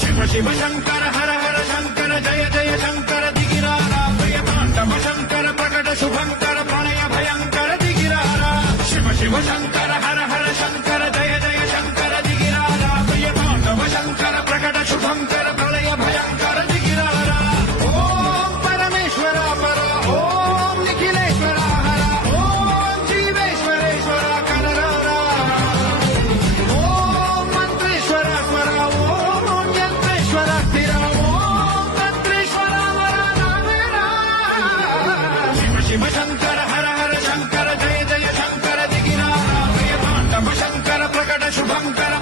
शिव शिव शंकर हर हर शंकर जय जय शंकर दिगिरारा भय तांडव शंकर प्रकट शुभंकर प्रणय भयंकर दिगिरारा शिव शिव शंकर हर हर शंकर जय जय शंकर दिगिरारा भय तांडव शंकर प्रकट शुभंकर प्रणय भयंकर दिगिरारा ओम परमेश्वर पर ओम निखिलेश्वर हर ओम जीवेश्वरेश्वर कररारा ओम मंत्रेश्वर स्वर ओम यंत्रेश्वर स्थिर ओम तंत्रेश्वर वरदानेरा शिव शिव शंकर हर हर शंकर जय जय शंकर दिगिरारा भय तांडव शंकर प्रकट शुभंकर